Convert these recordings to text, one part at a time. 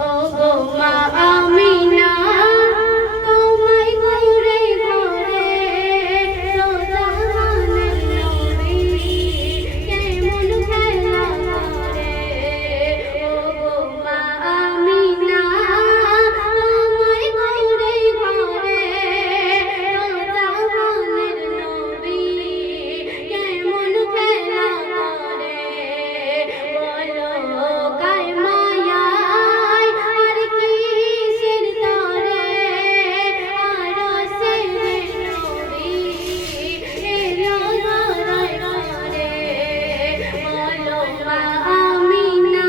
ও গো মা আমিনা তোমায় ঘরে ঘরে জাহানের নবী কেমন খেলা করে ও গো মা আমিনা তোমায় ঘরে ঘরে জাহানের নবী কেমন খেলা করে বলো গায় মায়ায় আর কিসের তরে আরশের নবী এলো ধরায় করে বলো মা আমিনা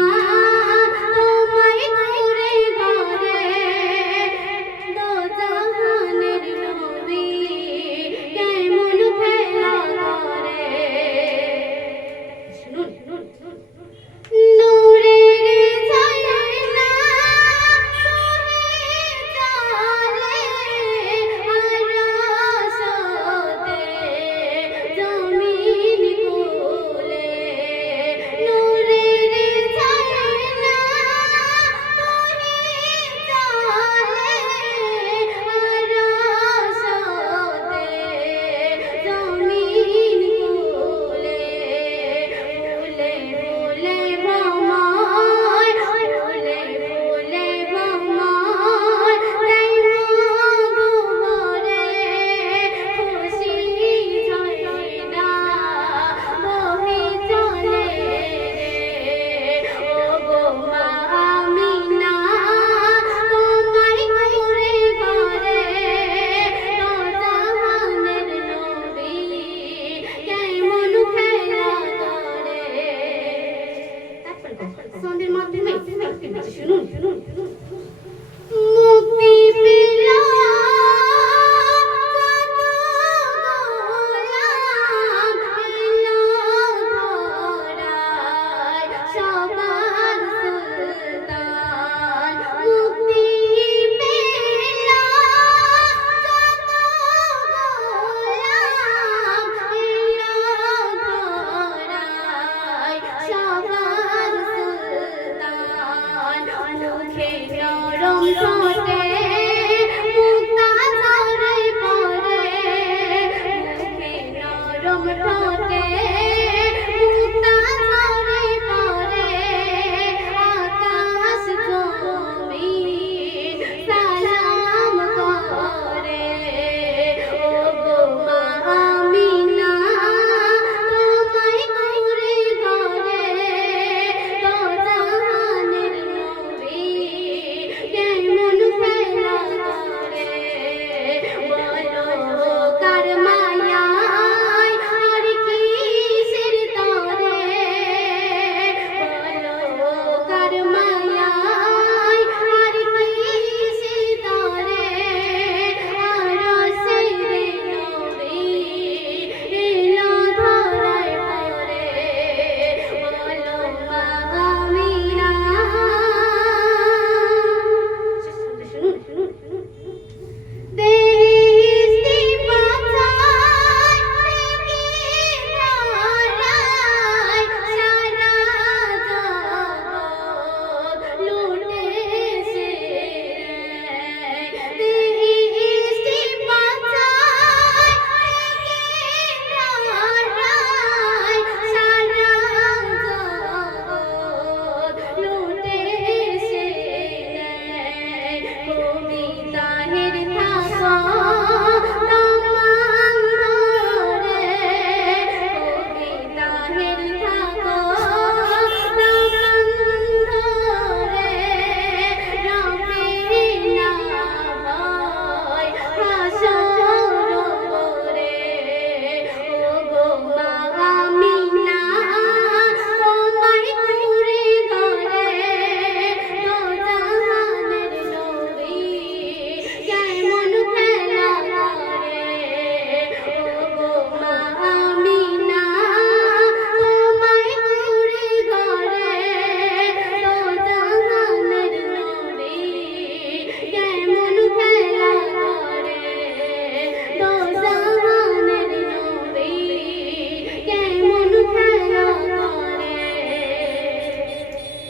তোমায় ঘরে ঘরে দোজাহানের নবী কেমন খেলা করে শুনুন নূরের ছায়ানা বহে চলে আরশতে জমিন কোলে নূরের ছায়ানা বহে চলে আরশতে জমিন কোলে ফুলে ফুলে ভ্রমর ফুলে ফুলে ভ্রমর তাই মধুবরে খুশি ঝর্ণা বহে চলে রে ও গো মা আমিনা তোমায় ঘরে ঘরে জাহানের নবী কেমন খেলা করে তারপর সন্ধ্যের মাধ্যমে শুনুন